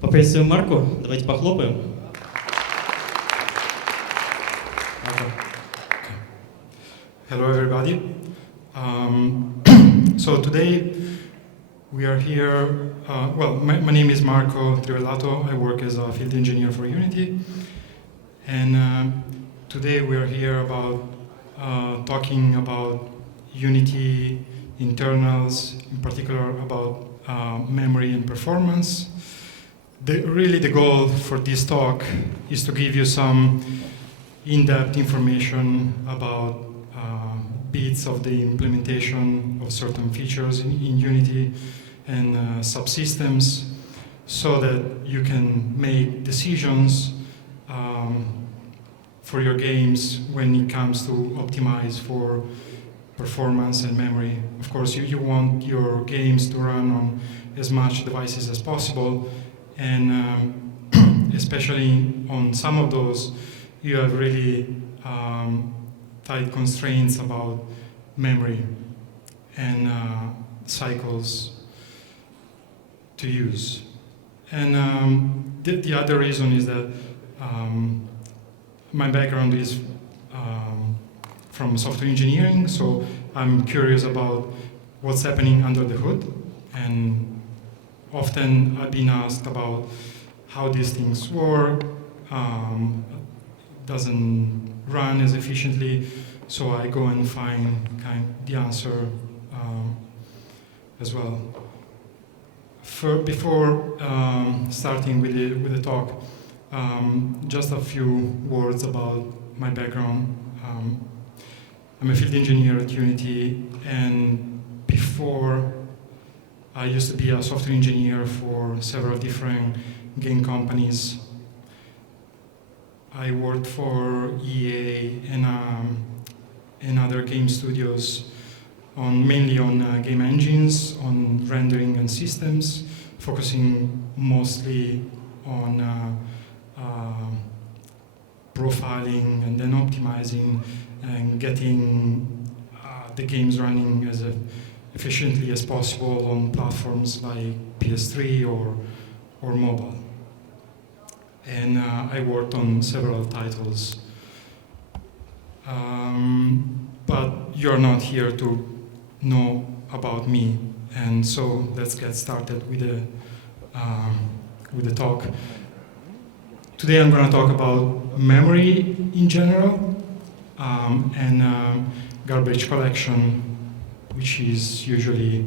Поприветствуем Марку. Давайте похлопаем. Hello, everybody. So today we are here. My name is Marco Trivellato. I work as a field engineer for Unity, and today we are here about talking about Unity internals, in particular about memory and performance. Really, the goal for this talk is to give you some in-depth information about bits of the implementation of certain features in Unity and subsystems, so that you can make decisions for your games when it comes to optimize for performance and memory. Of course, you want your games to run on as much devices as possible, and especially on some of those, you have really tight constraints about memory and cycles to use. And the other reason is that my background is from software engineering, so I'm curious about what's happening under the hood, and often I've been asked about how these things work, doesn't run as efficiently, so I go and find the answer as well. Before starting with the talk, just a few words about my background. I'm a field engineer at Unity, and before I used to be a software engineer for several different game companies. I worked for EA and other game studios mainly on game engines, on rendering and systems, focusing mostly on profiling and then optimizing and getting the games running as efficiently as possible on platforms like PS3 or mobile. And I worked on several titles. But you're not here to know about me, and so let's get started with the talk. Today I'm going to talk about memory in general, and garbage collection, which is usually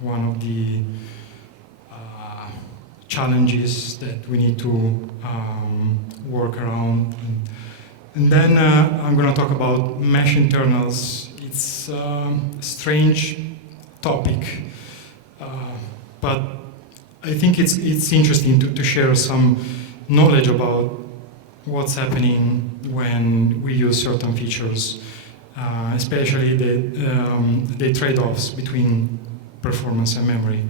one of the challenges that we need to work around. And then I'm going to talk about mesh internals. It's a strange topic, but I think it's interesting to share some knowledge about what's happening when we use certain features, especially the trade-offs between performance and memory.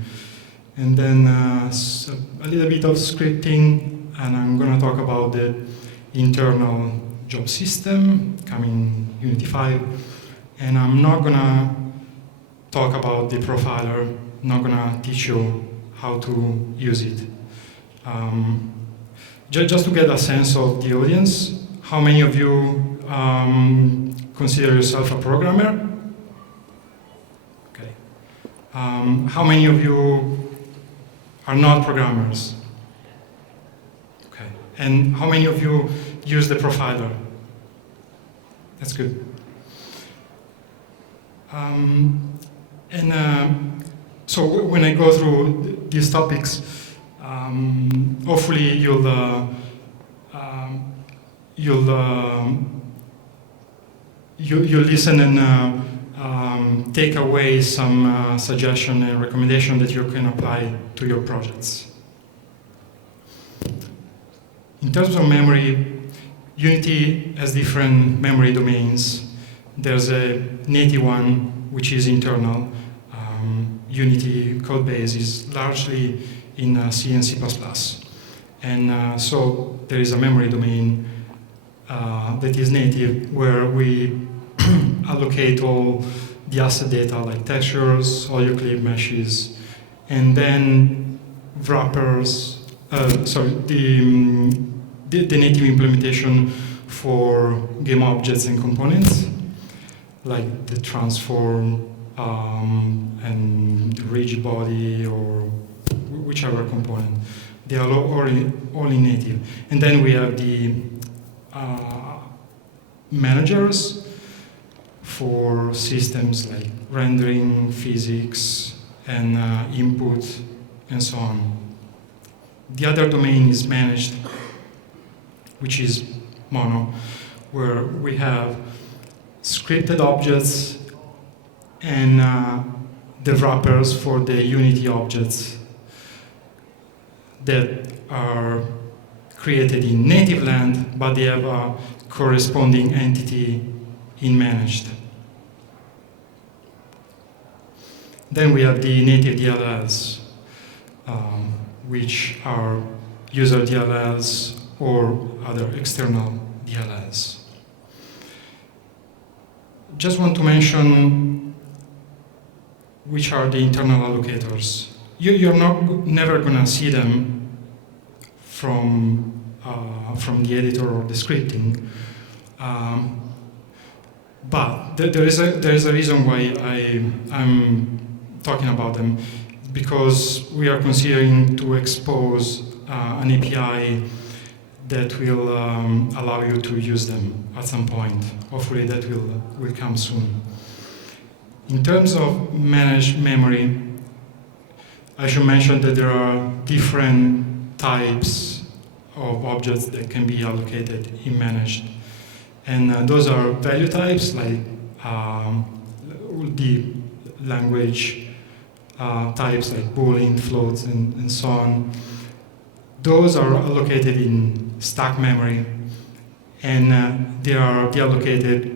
And then a little bit of scripting, and I'm going to talk about the internal job system coming Unity 5. And I'm not going to talk about the profiler, not going to teach you how to use it. Just to get a sense of the audience, how many of you consider yourself a programmer? Okay. How many of you are not programmers? Okay. And how many of you use the profiler? That's good. So when I go through these topics, hopefully you'll listen and take away some suggestion and recommendation that you can apply to your projects. In terms of memory, Unity has different memory domains. There's a native one, which is internal. Unity code base is largely in C and C++. And so there is a memory domain that is native, where we allocate all the asset data like textures, all your clip meshes, and then wrappers, the native implementation for game objects and components, like the transform and the rigid body or whichever component. They are all in native. And then we have the managers for systems like rendering, physics, and input, and so on. The other domain is managed, which is Mono, where we have scripted objects and the wrappers for the Unity objects that are created in native land, but they have a corresponding entity in managed. Then we have the native DLLs, which are user DLLs or other external DLLs. Just want to mention which are the internal allocators. You're never going to see them from the editor or the scripting, but there is a reason why I'm talking about them, because we are considering to expose an API that will allow you to use them at some point. Hopefully that will come soon. In terms of managed memory, I should mention that there are different types of objects that can be allocated in managed. And those are value types like the language types like Boolean, floats, and so on. Those are allocated in stack memory, and they are deallocated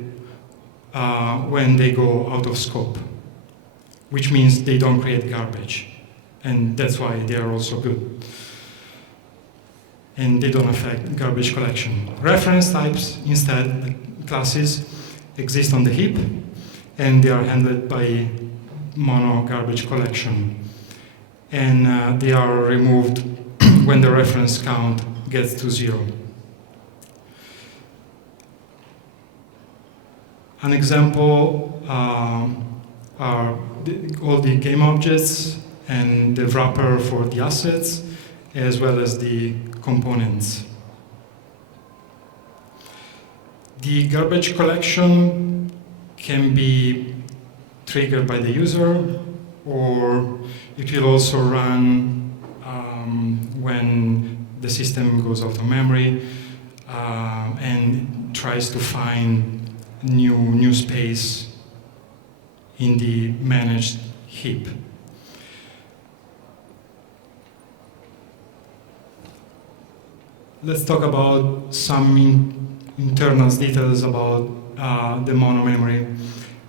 when they go out of scope, which means they don't create garbage. And that's why they are also good. And they don't affect garbage collection. Reference types, instead, classes, exist on the heap, and they are handled by Mono garbage collection. And they are removed when the reference count gets to 0. An example are all the game objects and the wrapper for the assets, as well as the components. The garbage collection can be triggered by the user, or it will also run when the system goes out of memory and tries to find new space in the managed heap. Let's talk about some internal details about the Mano memory.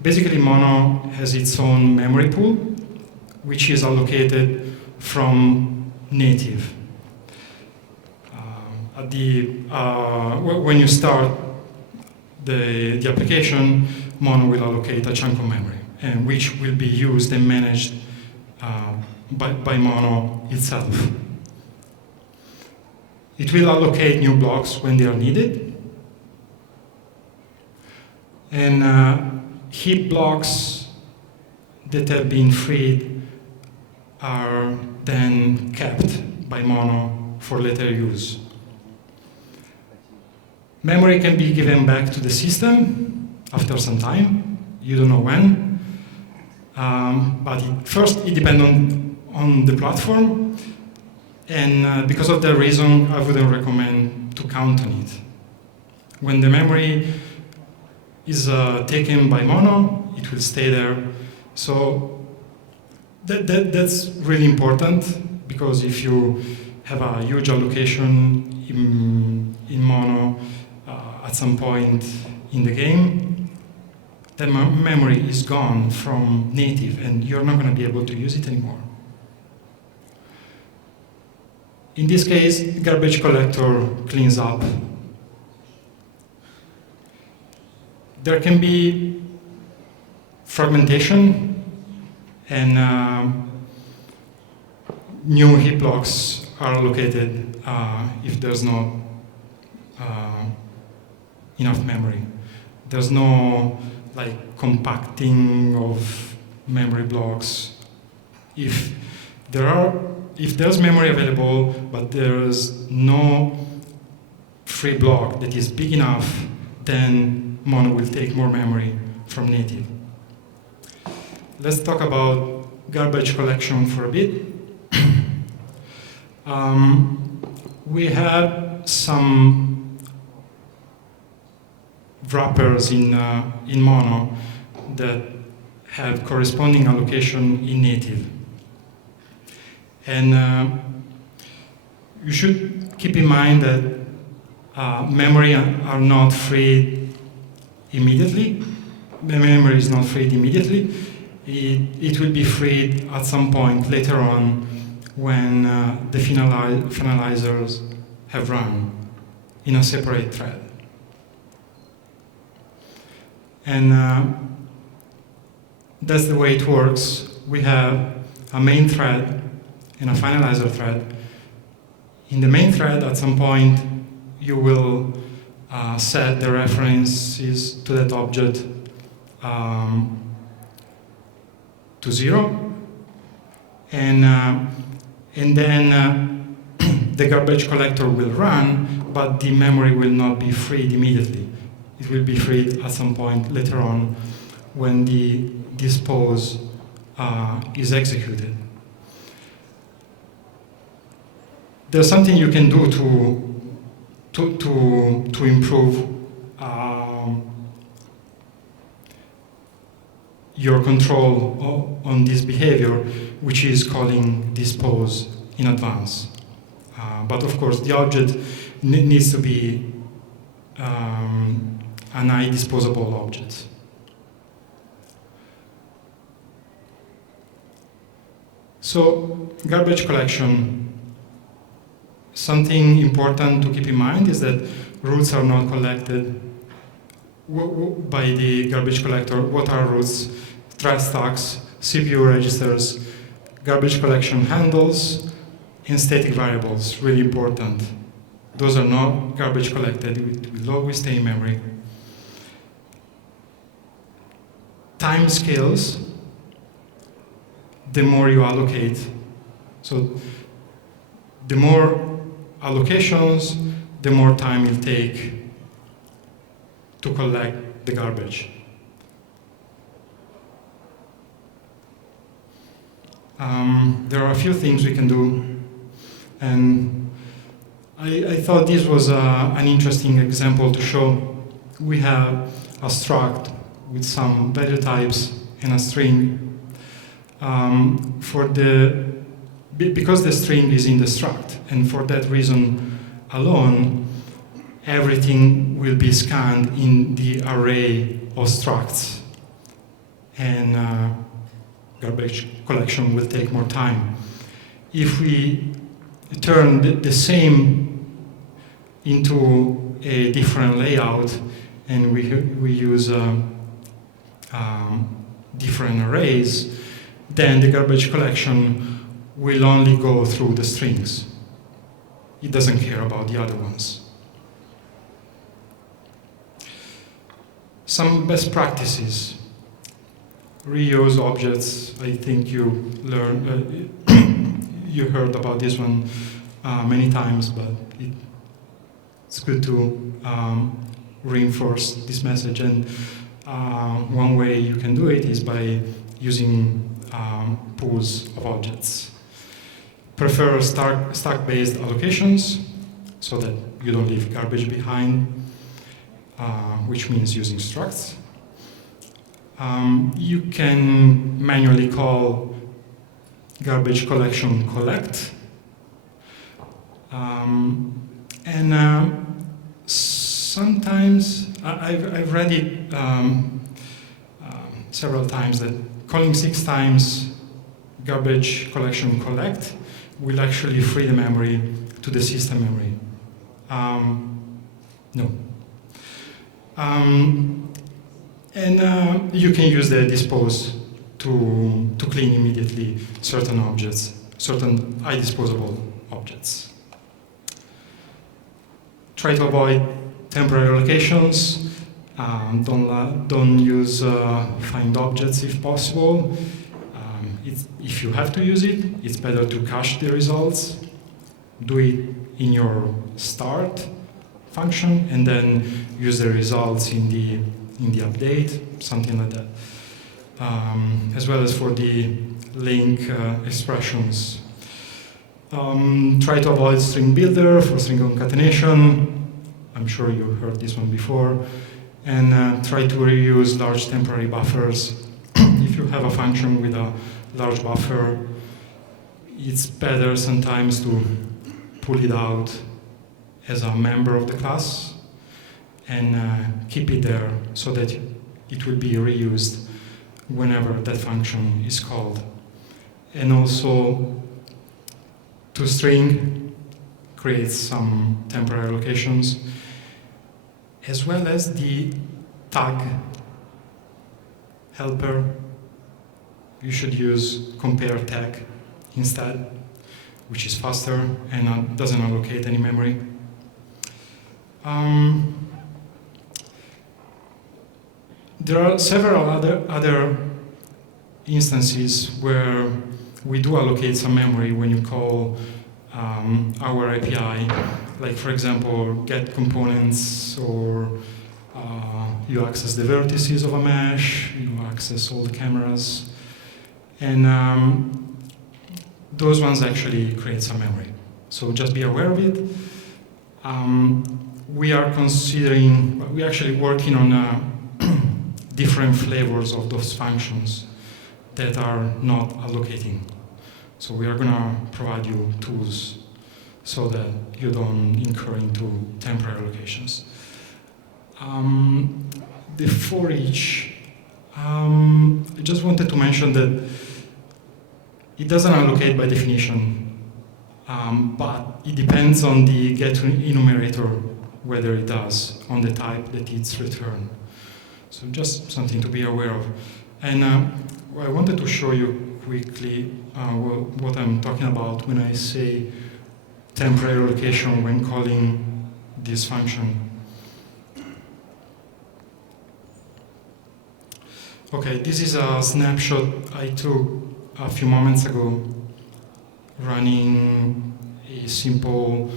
Basically, Mono has its own memory pool, which is allocated from native. When you start the application, Mono will allocate a chunk of memory, and which will be used and managed by Mono itself. It will allocate new blocks when they are needed, and heap blocks that have been freed are then kept by Mono for later use. Memory can be given back to the system after some time. You don't know when, but first it depends on the platform, and because of that reason, I wouldn't recommend to count on it. When the memory is taken by Mono, it will stay there. So that's really important, because if you have a huge allocation in Mono at some point in the game, the memory is gone from native, and you're not going to be able to use it anymore. In this case, garbage collector cleans up. There can be fragmentation, and new heap blocks are allocated if there's not enough memory. There's no like compacting of memory blocks. If there's memory available, but there's no free block that is big enough, then Mono will take more memory from native. Let's talk about garbage collection for a bit. We have some wrappers in Mono that have corresponding allocation in native. And you should keep in mind that memory are not freed immediately. The memory is not freed immediately. It will be freed at some point later on when the finalizers have run in a separate thread. And that's the way it works. We have a main thread and a finalizer thread. In the main thread, at some point, you will set the references to that object to 0, and then the garbage collector will run, but the memory will not be freed immediately. It will be freed at some point later on when the dispose is executed. There's something you can do to improve your control on this behavior, which is calling dispose in advance. But of course, the object needs to be an disposable object. So, garbage collection. Something important to keep in mind is that roots are not collected by the garbage collector. What are roots? Thread stacks, CPU registers, garbage collection handles, and static variables, really important. Those are not garbage collected, it will always stay in memory. Time scales, the more you allocate. So the more allocations, the more time it'll take to collect the garbage. There are a few things we can do, and I thought this was an interesting example to show. We have a struct with some value types and a string. Because the string is in the struct, and for that reason alone, everything will be scanned in the array of structs, and garbage collection will take more time. If we turn the same into a different layout, and we use different arrays, then the garbage collection will only go through the strings. It doesn't care about the other ones. Some best practices. Reuse objects. I think you learned, you heard about this one many times, but it's good to reinforce this message. And one way you can do it is by using pools of objects. Prefer stack-based allocations so that you don't leave garbage behind, which means using structs. You can manually call garbage collection collect. And sometimes, I've read it several times, that calling 6 times garbage collection collect will actually free the memory to the system memory. No. And you can use the dispose to clean immediately certain objects, certain disposable objects. Try to avoid temporary allocations. Don't use find objects if possible. If you have to use it, it's better to cache the results. Do it in your start function, and then use the results in the update, something like that. As well as for the link expressions. Try to avoid string builder for string concatenation. I'm sure you heard this one before. And try to reuse large temporary buffers. If you have a function with a large buffer, it's better sometimes to pull it out as a member of the class and keep it there so that it will be reused whenever that function is called. And also, toString creates some temporary allocations, as well as the tag helper. You should use compare tag instead, which is faster and doesn't allocate any memory. There are several other instances where we do allocate some memory when you call our API, like for example, GetComponents, or you access the vertices of a mesh, you access all the cameras, and those ones actually create some memory. So just be aware of it. We're actually working on different flavors of those functions that are not allocating. So we are going to provide you tools so that you don't incur into temporary allocations. The for each, I just wanted to mention that it doesn't allocate by definition, but it depends on the get enumerator whether it does on the type that it's returned. So just something to be aware of. And I wanted to show you quickly what I'm talking about when I say temporary allocation when calling this function. Okay, this is a snapshot I took a few moments ago running a simple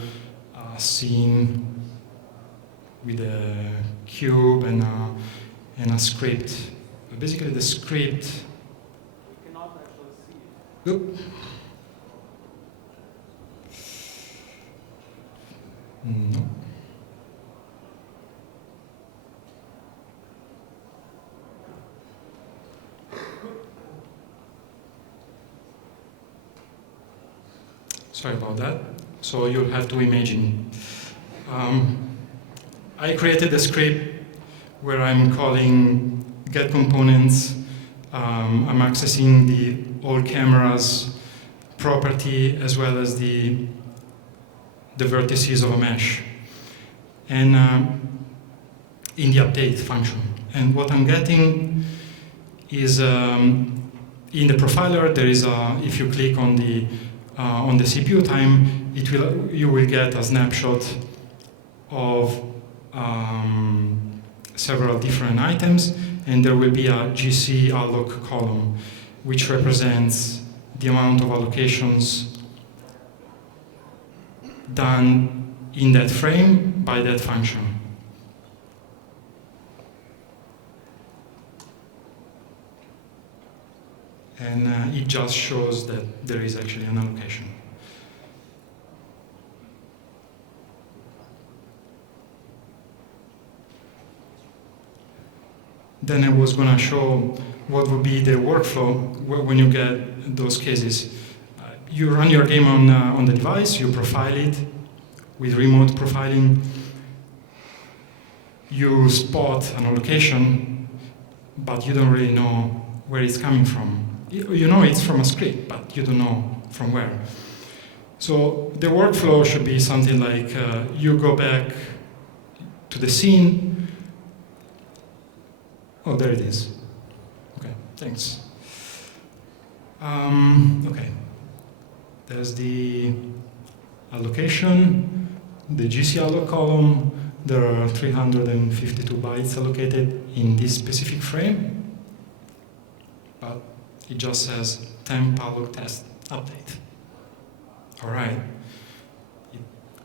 scene with a cube and a script. But basically the script... You cannot actually see it. Oop. No. Sorry about that. So you'll have to imagine. I created a script where I'm calling GetComponents. I'm accessing the all cameras property as well as the vertices of a mesh, and in the update function. And what I'm getting is in the profiler there is if you click on the CPU time, you will get a snapshot of several different items, and there will be a GC alloc column, which represents the amount of allocations done in that frame by that function. And it just shows that there is actually an allocation. Then I was going to show what would be the workflow when you get those cases. You run your game on the device, you profile it with remote profiling. You spot an allocation, but you don't really know where it's coming from. You know it's from a script, but you don't know from where. So the workflow should be something like you go back to the scene. Oh, there it is. Okay, thanks. Okay. There's the allocation, the GCalloc column. There are 352 bytes allocated in this specific frame, but it just says temp alloc test update. All right. It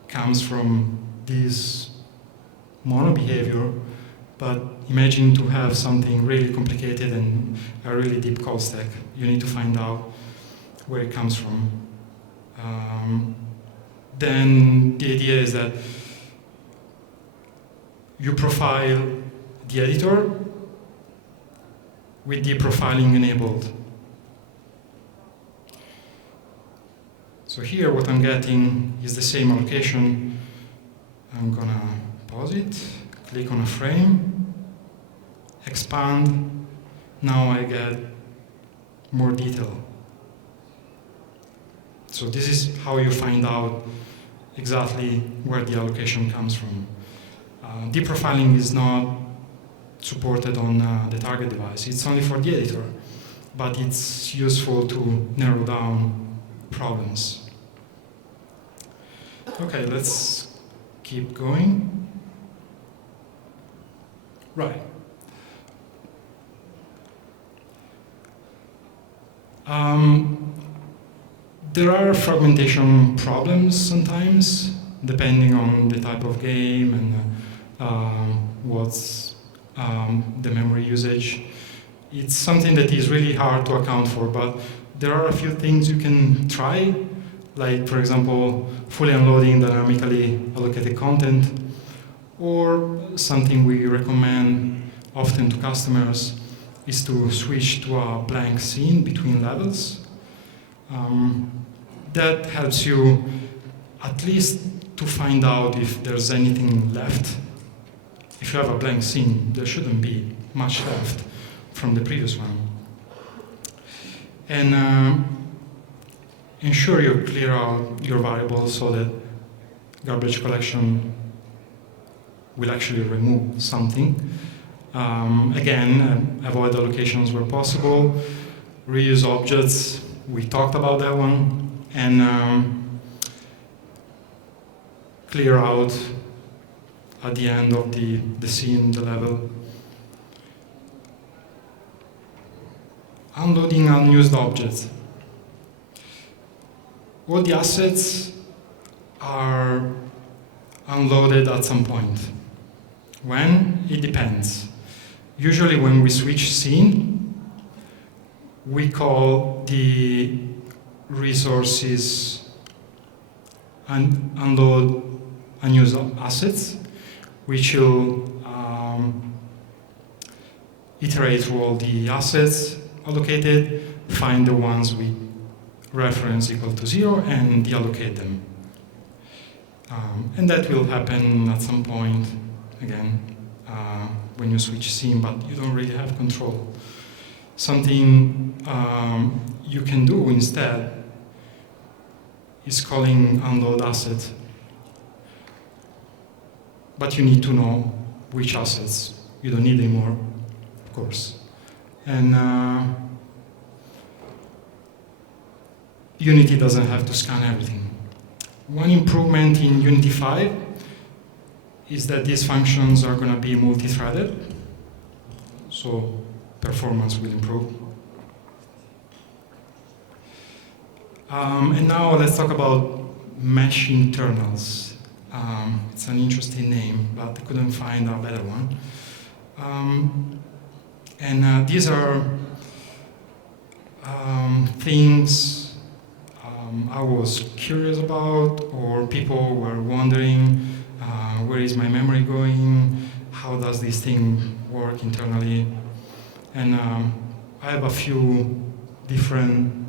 comes from this mono behavior, but imagine to have something really complicated and a really deep call stack. You need to find out where it comes from. Then the idea is that you profile the editor with the profiling enabled. So here what I'm getting is the same allocation. I'm gonna pause it, click on a frame, expand. Now I get more detail. So this is how you find out exactly where the allocation comes from. Deprofiling is not supported on the target device. It's only for the editor, but it's useful to narrow down problems. Okay, let's keep going. Right. There are fragmentation problems sometimes, depending on the type of game and what's the memory usage. It's something that is really hard to account for, but there are a few things you can try, like, for example, fully unloading dynamically allocated content, or something we recommend often to customers is to switch to a blank scene between levels. That helps you at least to find out if there's anything left. If you have a blank scene, there shouldn't be much left from the previous one. And ensure you clear out your variables so that garbage collection will actually remove something. Again, avoid allocations where possible. Reuse objects, we talked about that one. And clear out at the end of the scene, the level. Unloading unused objects. All the assets are unloaded at some point. When? It depends. Usually when we switch scene, we call the resources and unload unused assets, which will iterate through all the assets allocated, find the ones with reference equal to 0, and deallocate them. And that will happen at some point, again, when you switch scene, but you don't really have control. Something you can do instead is calling unload asset. But you need to know which assets you don't need anymore, of course. And Unity doesn't have to scan everything. One improvement in Unity 5 is that these functions are going to be multi-threaded, so performance will improve. And now let's talk about mesh internals. It's an interesting name, but I couldn't find a better one. And these are things I was curious about, or people were wondering, where is my memory going? How does this thing work internally? And I have a few different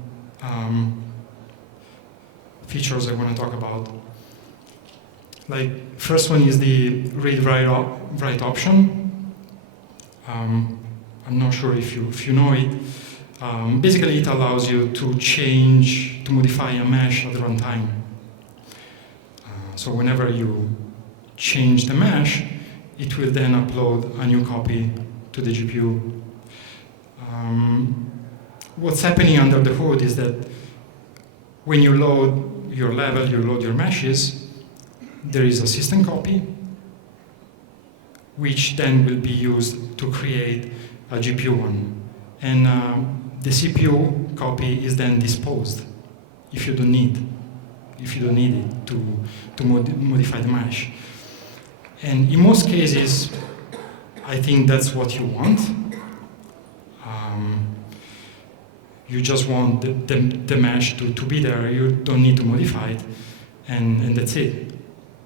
features I want to talk about. Like, first one is the read-write option. I'm not sure if you know it. Basically, it allows you to modify a mesh at runtime. So whenever you change the mesh, it will then upload a new copy to the GPU. What's happening under the hood is that when you load your level, you load your meshes, there is a system copy, which then will be used to create a GPU one. And the CPU copy is then disposed if you don't need it to modify the mesh. And in most cases, I think that's what you want. You just want the mesh to be there. You don't need to modify it, and that's it.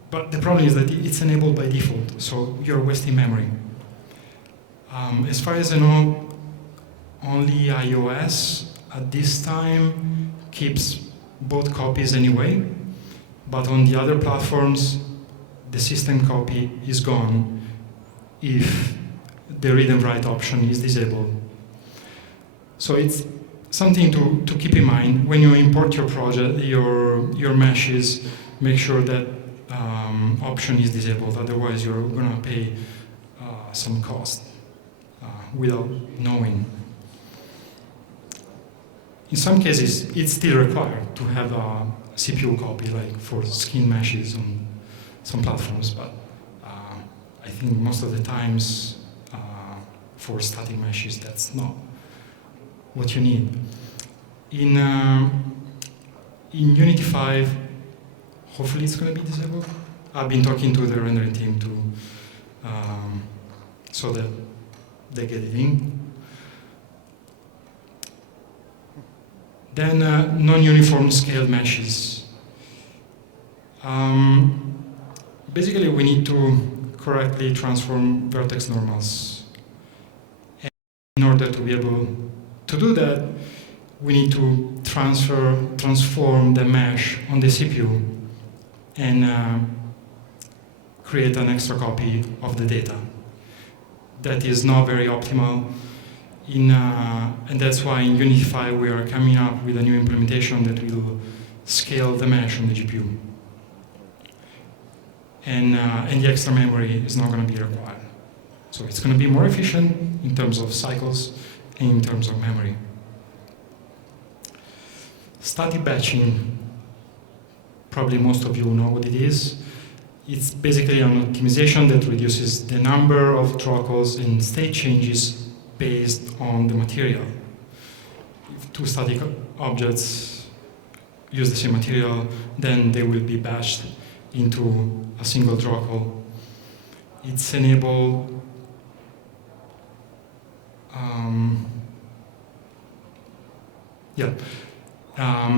But the problem is that it's enabled by default, so you're wasting memory. As far as I know, only iOS at this time keeps both copies anyway, but on the other platforms, the system copy is gone if the read and write option is disabled. So it's something to keep in mind when you import your project, your meshes. Make sure that option is disabled. Otherwise, you're gonna pay some cost without knowing. In some cases, it's still required to have a CPU copy, like for skin meshes on some platforms. But I think most of the times, for static meshes, that's not what you need. In Unity 5, hopefully it's going to be disabled. I've been talking to the rendering team so that they get it in. Then non-uniform scaled meshes. Basically, we need to correctly transform vertex normals. And in order to be able to do that, we need to transform the mesh on the CPU and create an extra copy of the data. That is not very optimal. And that's why in Unity 5 we are coming up with a new implementation that will scale the mesh on the GPU. And the extra memory is not going to be required. So it's going to be more efficient in terms of cycles and in terms of memory. Static batching, probably most of you know what it is. It's basically an optimization that reduces the number of throttles and state changes based on the material. If two static objects use the same material, then they will be batched into a single throttle. It's enabled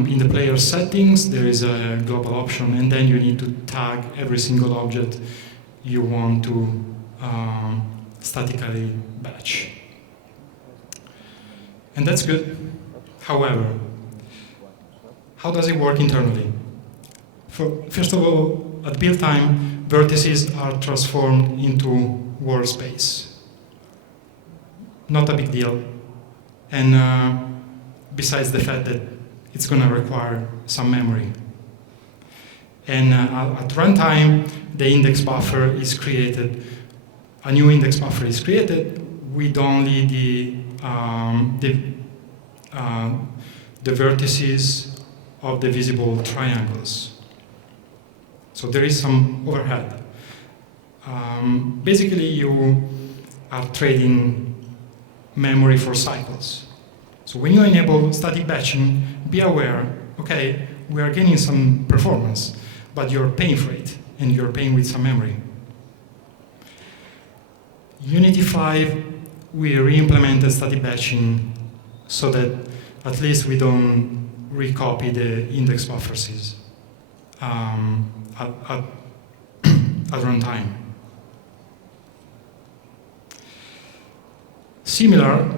in the player settings, there is a global option, and then you need to tag every single object you want to statically batch. And that's good. However, how does it work internally? First of all, at build time, vertices are transformed into world space. Not a big deal. And besides the fact that it's going to require some memory. And at runtime, the index buffer is created. A new index buffer is created with only the vertices of the visible triangles. So there is some overhead. Basically, you are trading memory for cycles. So when you enable static batching, be aware, okay, we are gaining some performance, but you're paying for it, and you're paying with some memory. Unity 5, we re-implemented static batching so that at least we don't recopy the index buffers at runtime. Similar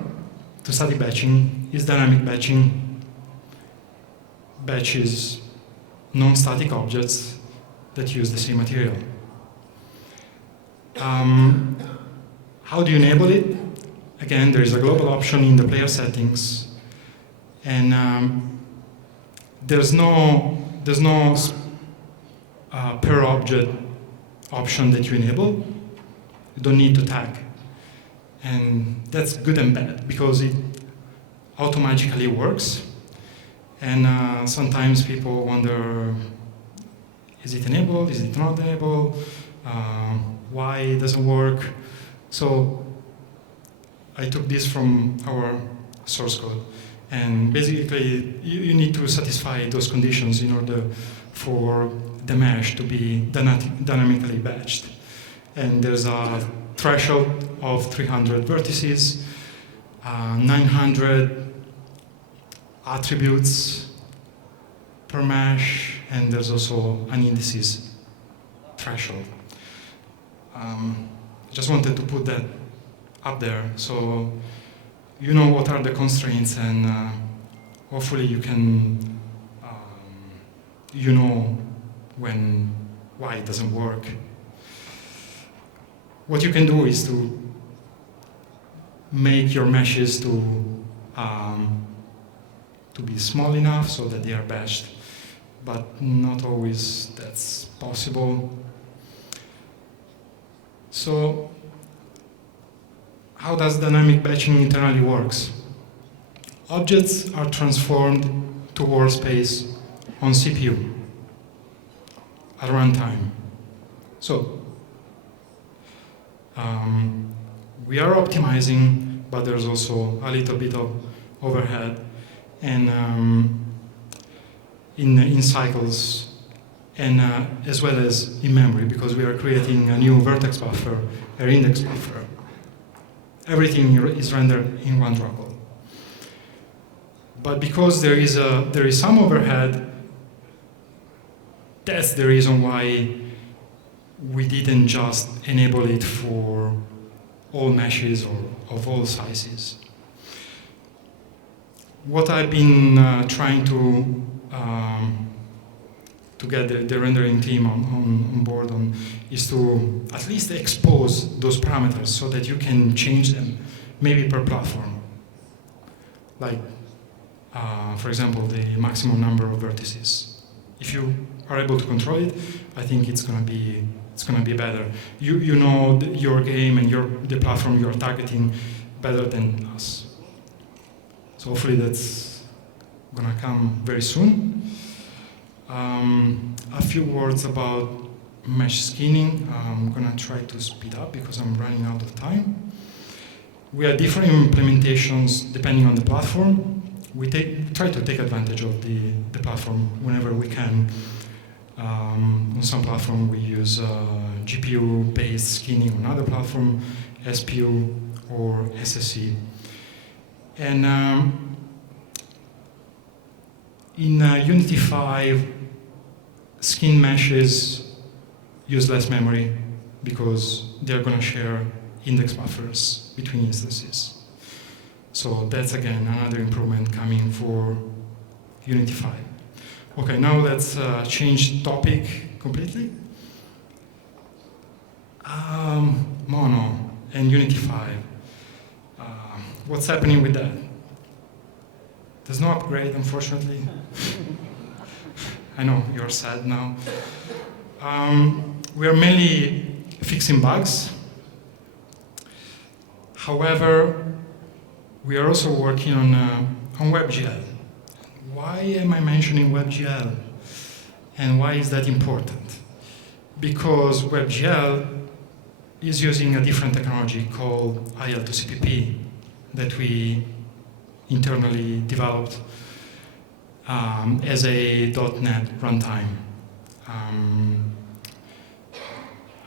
to static batching is dynamic batching. Batches non-static objects that use the same material. How do you enable it? Again, there is a global option in the player settings, and there's no per object option that you enable. You don't need to tag. And that's good and bad, because it automatically works, And sometimes people wonder, is it enabled, is it not enabled, why it doesn't work. So I took this from our source code. And basically, you need to satisfy those conditions in order for the mesh to be dynamically batched. And there's a threshold of 300 vertices, 900 attributes per mesh, and there's also an indices threshold. Just wanted to put that up there so you know what are the constraints, and hopefully you can you know why it doesn't work. What you can do is to make your meshes to be small enough so that they are batched, but not always that's possible. So how does dynamic batching internally works? Objects are transformed to workspace on CPU at runtime. So we are optimizing, but there's also a little bit of overhead, and in cycles, and as well as in memory, because we are creating a new vertex buffer or index buffer. Everything is rendered in one droplet. But because there is some overhead, that's the reason why we didn't just enable it for all meshes or of all sizes. What I've been trying to get the rendering team on board on is to at least expose those parameters so that you can change them, maybe per platform. Like, for example, the maximum number of vertices. If you are able to control it, I think it's gonna be better. You know your game and the platform you're targeting better than us. So hopefully that's gonna come very soon. A few words about mesh skinning. I'm gonna try to speed up because I'm running out of time. We have different implementations depending on the platform. We try to take advantage of the platform whenever we can. On some platform we use GPU-based skinning, on other platform SPU or SSE. And in Unity 5, skin meshes use less memory because they're going to share index buffers between instances. So that's again another improvement coming for Unity 5. Okay, now let's change topic completely. Mono and Unity 5. What's happening with that? There's no upgrade, unfortunately. I know, you're sad now. We are mainly fixing bugs. However, we are also working on Webgl. Why am I mentioning Webgl? And why is that important? Because Webgl is using a different technology called IL2CPP that we internally developed as a .NET runtime.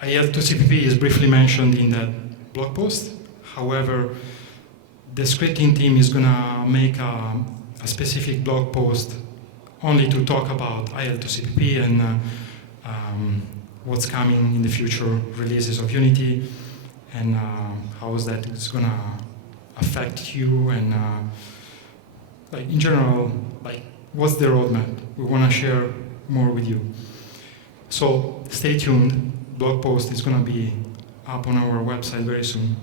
IL2CPP is briefly mentioned in that blog post. However, the scripting team is going to make a specific blog post only to talk about IL2CPP and what's coming in the future releases of Unity and how is that it's going to affect you and like in general, like what's the roadmap? We want to share more with you. So stay tuned. Blog post is going to be up on our website very soon.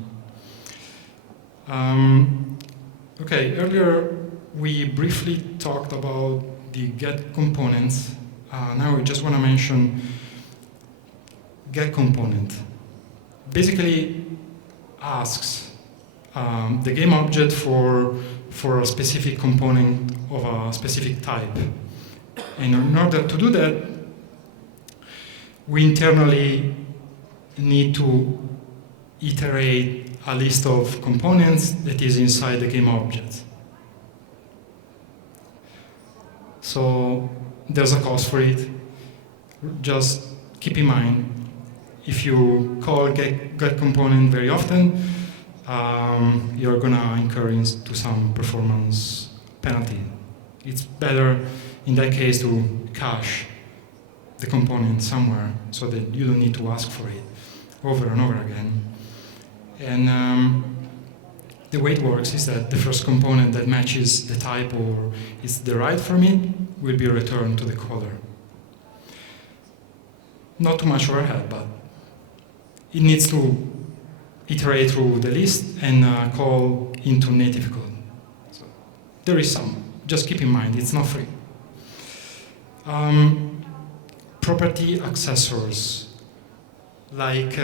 Okay, earlier we briefly talked about the get components. Now we just want to mention Getcomponent. Basically asks the game object for for a specific component of a specific type. And in order to do that, we internally need to iterate a list of components that is inside the game object. So there's a cost for it. Just keep in mind, if you call GetComponent very often, you're gonna incur into some performance penalty. It's better in that case to cache the component somewhere so that you don't need to ask for it over and over again. And the way it works is that the first component that matches the type or is derived from it will be returned to the caller. Not too much overhead, but it needs to iterate through the list and call into native code. So there is some. Just keep in mind, it's not free. Property accessors like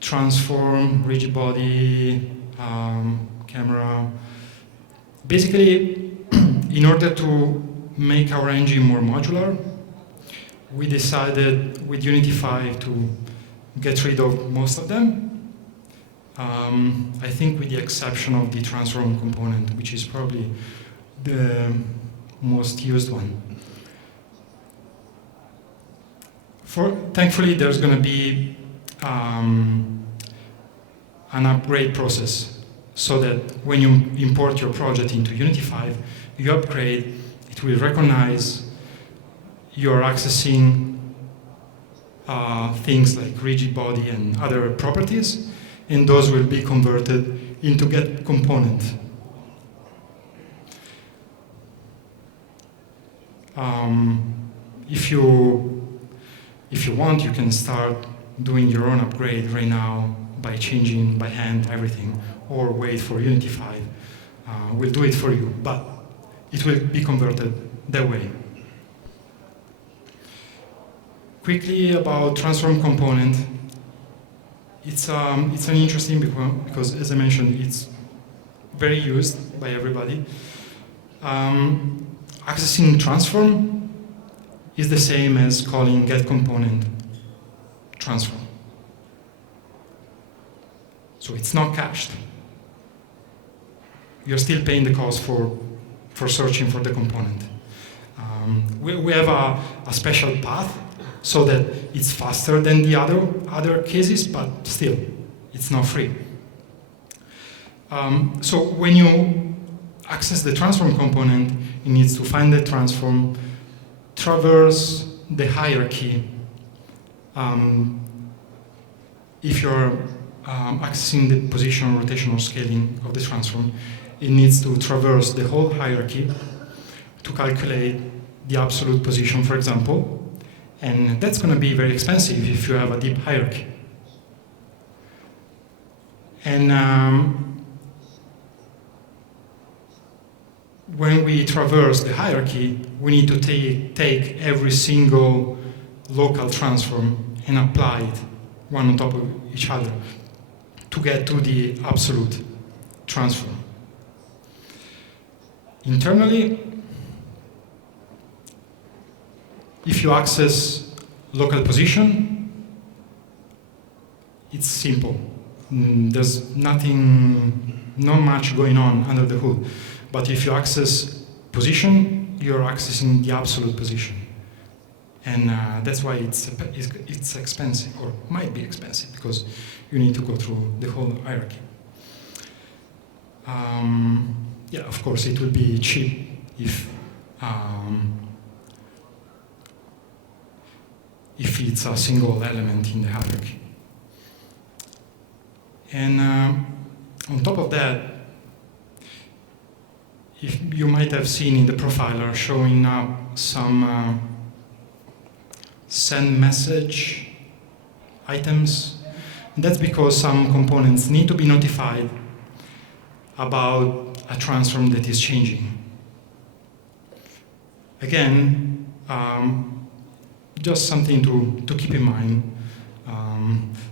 transform, rigid body, camera. Basically, in order to make our engine more modular, we decided with Unity 5 to get rid of most of them. I think with the exception of the transform component, which is probably the most used one. Thankfully, there's going to be an upgrade process so that when you import your project into Unity 5, you upgrade, it will recognize you're accessing things like rigid body and other properties, and those will be converted into GetComponent. If you want, you can start doing your own upgrade right now by changing by hand everything, or wait for Unity 5. We'll do it for you, but it will be converted that way. Quickly about transform component. It's an interesting because, as I mentioned, it's very used by everybody. Accessing transform is the same as calling GetComponent transform. So it's not cached. You're still paying the cost for searching for the component. We have a special path so that it's faster than the other cases, but still, it's not free. So when you access the transform component, it needs to find the transform, traverse the hierarchy. If you're accessing the position, rotation, or scaling of the transform, it needs to traverse the whole hierarchy to calculate the absolute position, for example. And that's going to be very expensive if you have a deep hierarchy. And when we traverse the hierarchy, we need to take every single local transform and apply it one on top of each other to get to the absolute transform. Internally, if you access local position, it's simple. There's not much going on under the hood. But if you access position, you're accessing the absolute position. And that's why it's expensive, or might be expensive, because you need to go through the whole hierarchy. Yeah, of course, it will be cheap if it's a single element in the hierarchy. And on top of that, if you might have seen in the profiler showing up some send message items. That's because some components need to be notified about a transform that is changing. Again, just something to keep in mind.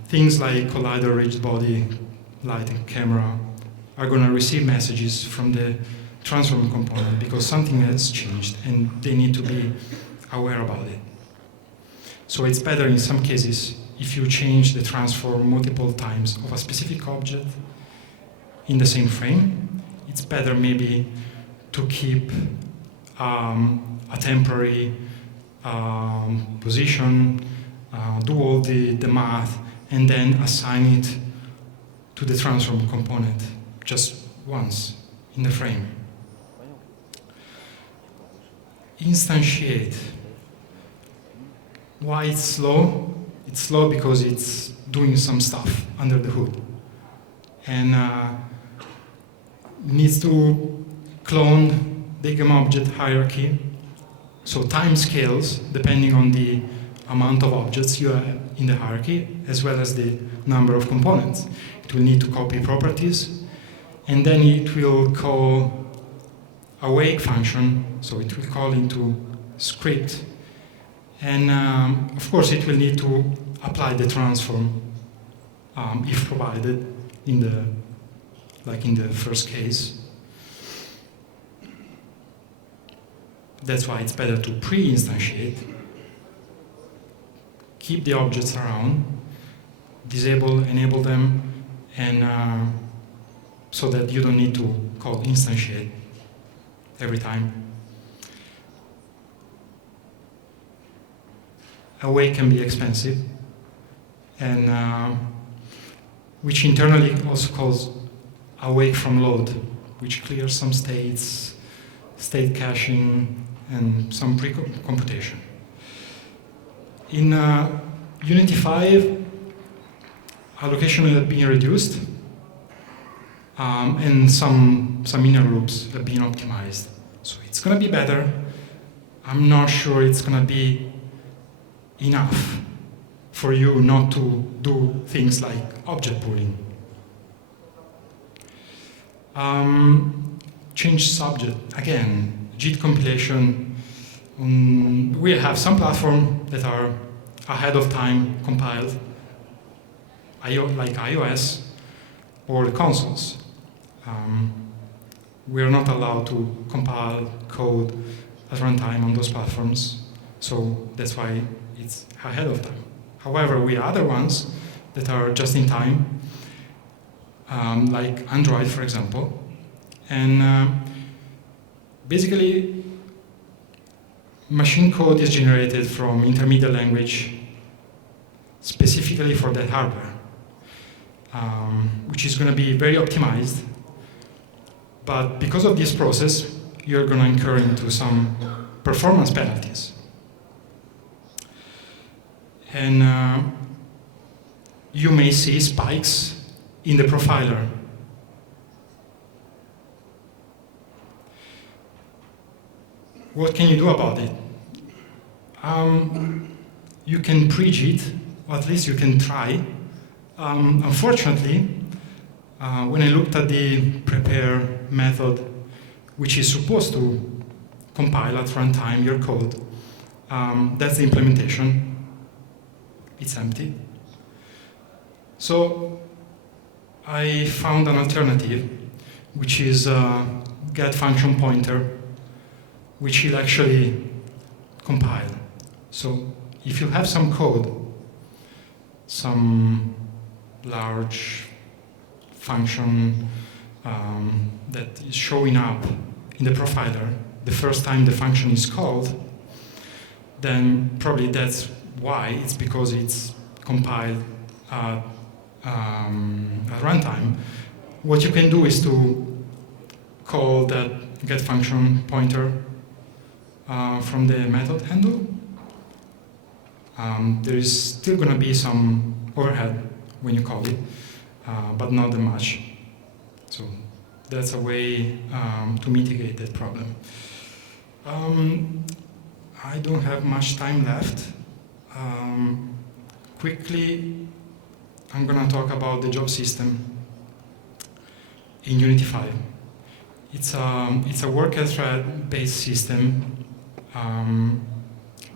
Things like collider, rigid body, light, and camera are going to receive messages from the transform component because something has changed and they need to be aware about it. So it's better in some cases if you change the transform multiple times of a specific object in the same frame. It's better maybe to keep a temporary position, do all the math, and then assign it to the transform component just once in the frame. Instantiate. Why it's slow? It's slow because it's doing some stuff under the hood. And needs to clone the DevGAMM object hierarchy. So time scales depending on the amount of objects you have in the hierarchy, as well as the number of components. It will need to copy properties, and then it will call awake function, so it will call into script. And of course, it will need to apply the transform if provided in the first case. That's why it's better to pre-instantiate, keep the objects around, disable, enable them, and so that you don't need to call instantiate every time. Awake can be expensive, and which internally also calls awake from load, which clears some states, state caching, and some pre-computation. In Unity 5, allocation has been reduced, and some inner loops have been optimized. So it's going to be better. I'm not sure it's going to be enough for you not to do things like object pooling. Change subject. Again, JIT compilation. We have some platforms that are ahead of time compiled, like iOS or the consoles. We are not allowed to compile code at runtime on those platforms, so that's why it's ahead of time. However, we have other ones that are just in time, like Android, for example. And basically, machine code is generated from intermediate language specifically for that hardware, which is going to be very optimized. But because of this process, you're going to incur into some performance penalties. And you may see spikes in the profiler. What can you do about it? You can pre-JIT, or at least you can try. Unfortunately, when I looked at the prepare method, which is supposed to compile at runtime your code, that's the implementation. It's empty. So I found an alternative, which is get function pointer, which will actually compile. So if you have some code, some large function that is showing up in the profiler the first time the function is called, then probably that's why. It's because it's compiled at runtime. What you can do is to call that get function pointer from the method handle. There is still going to be some overhead when you call it, but not that much. So that's a way to mitigate that problem. I don't have much time left. Quickly, I'm going to talk about the job system in Unity 5. It's a worker thread-based system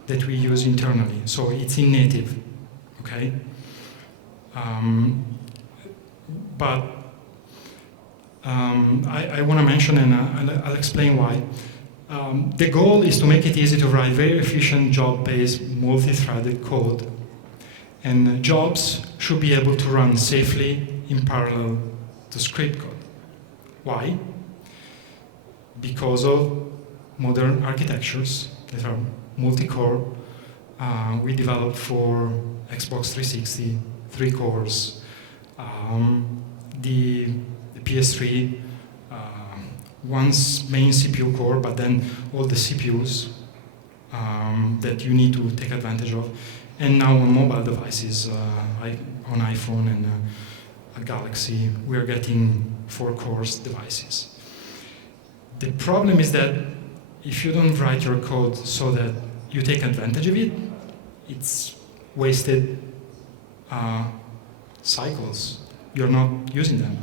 that we use internally. So it's in native, okay? But I want to mention, and I'll explain why. The goal is to make it easy to write very efficient job-based multi-threaded code. And jobs should be able to run safely in parallel to script code. Why? Because of modern architectures that are multi-core. We developed for Xbox 360, 3 cores. The PS3, one main CPU core, but then all the CPUs that you need to take advantage of. And now on mobile devices, on iPhone and Galaxy, we're getting 4 cores devices. The problem is that if you don't write your code so that you take advantage of it, it's wasted cycles. You're not using them.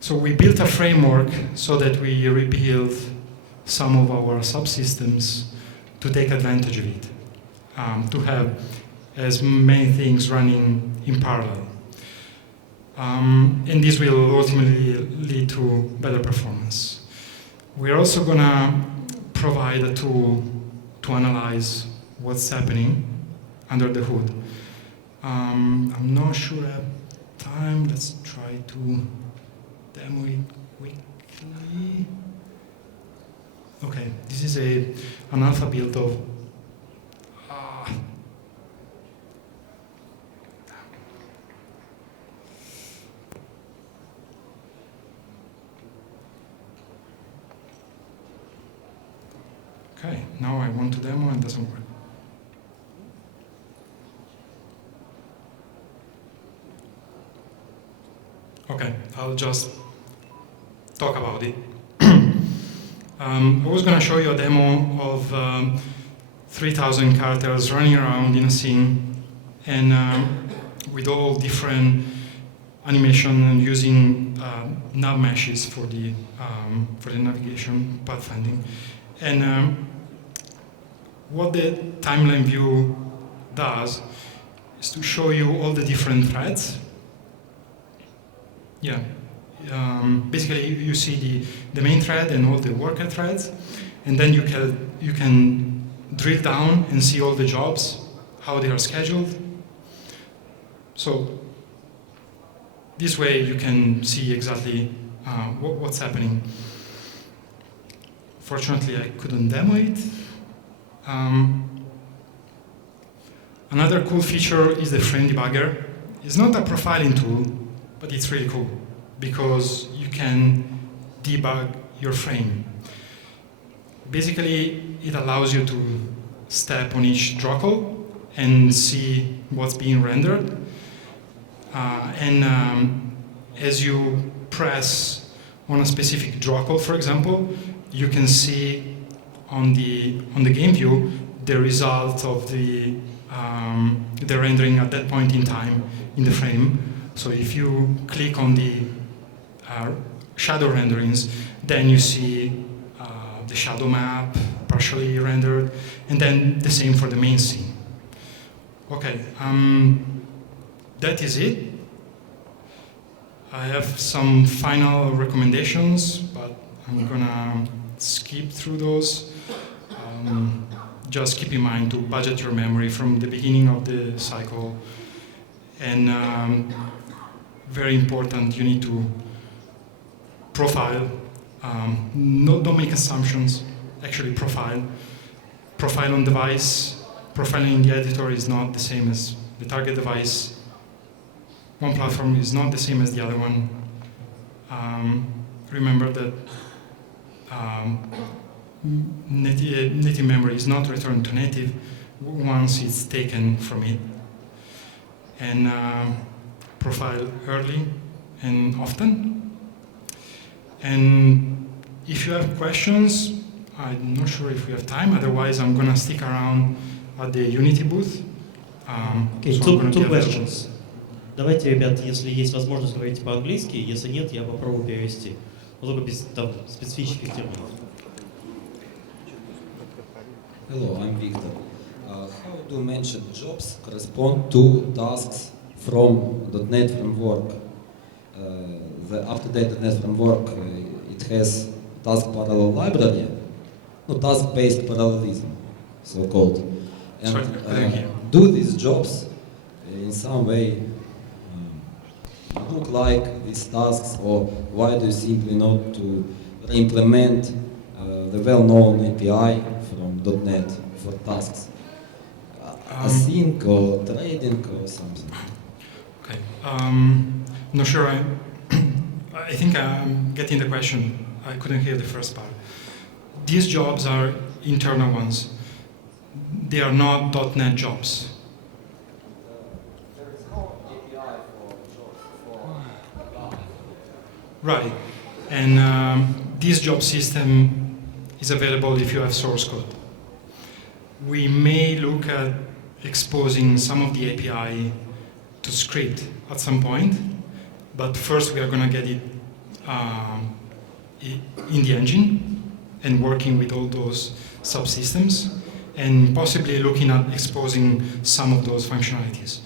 So we built a framework so that we rebuild some of our subsystems to take advantage of it, to have as many things running in parallel. And this will ultimately lead to better performance. We're also going to provide a tool to analyze what's happening under the hood. I'm not sure I have time. Let's try to demo it quickly. Okay, this is an alpha build of okay, now I want to demo and it doesn't work. Okay, I'll just talk about it. I was going to show you a demo of 3,000 characters running around in a scene, and with all different animation and using nav meshes for the navigation pathfinding. And what the timeline view does is to show you all the different threads. Yeah. Basically, you see the main thread and all the worker threads, and then you can drill down and see all the jobs, how they are scheduled. So this way you can see exactly what's happening. Fortunately, I couldn't demo it. Another cool feature is the frame debugger. It's not a profiling tool, but it's really cool because you can debug your frame. Basically, it allows you to step on each drawcle and see what's being rendered. As you press on a specific drawcle, for example, you can see on the game view the result of the rendering at that point in time in the frame. So if you click on the shadow renderings, then you see the shadow map partially rendered, and then the same for the main scene. Okay, that is it. I have some final recommendations, but I'm gonna skip through those. Just keep in mind to budget your memory from the beginning of the cycle. And very important, you need to profile. Don't make assumptions, actually profile. Profile on device. Profiling in the editor is not the same as the target device. One platform is not the same as the other one. Remember that native memory is not returned to native once it's taken from it. And profile early and often. And if you have questions, I'm not sure if we have time, otherwise I'm gonna stick around at the Unity booth. Okay, so two questions. Давайте, ребят, если есть возможность, говорить по-английски, если нет, я попробую перевести. Но только без там, специфических терминов. Hello, I'm Victor. How do mentioned jobs correspond to tasks from .NET framework? the up-to-date .NET framework, it has task parallel library, no, task-based parallelism, so-called. And Sorry, I didn't hear. do these jobs in some way look like these tasks, or why do you simply not to implement the well-known API from .NET for tasks? Async or trading or something? Okay. Not sure. I think I'm getting the question. I couldn't hear the first part. These jobs are internal ones. They are not .NET jobs. There is no API for jobs for Right. And this job system is available if you have source code. We may look at exposing some of the API to script at some point, but first we are going to get it in the engine and working with all those subsystems, and possibly looking at exposing some of those functionalities.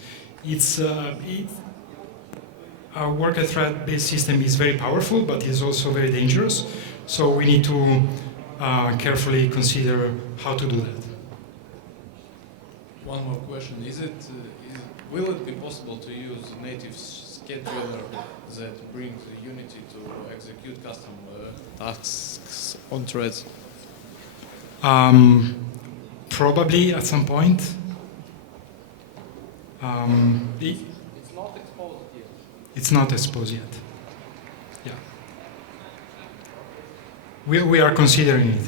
Our worker thread-based system is very powerful, but is also very dangerous. So we need to carefully consider how to do that. One more question: will it be possible to use native scheduler that brings Unity to execute custom tasks on threads? Probably at some point. It's not exposed yet. It's not exposed yet. Yeah. We are considering it.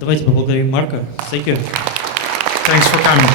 Давайте поблагодарим Марка. Thank you. Thanks for coming.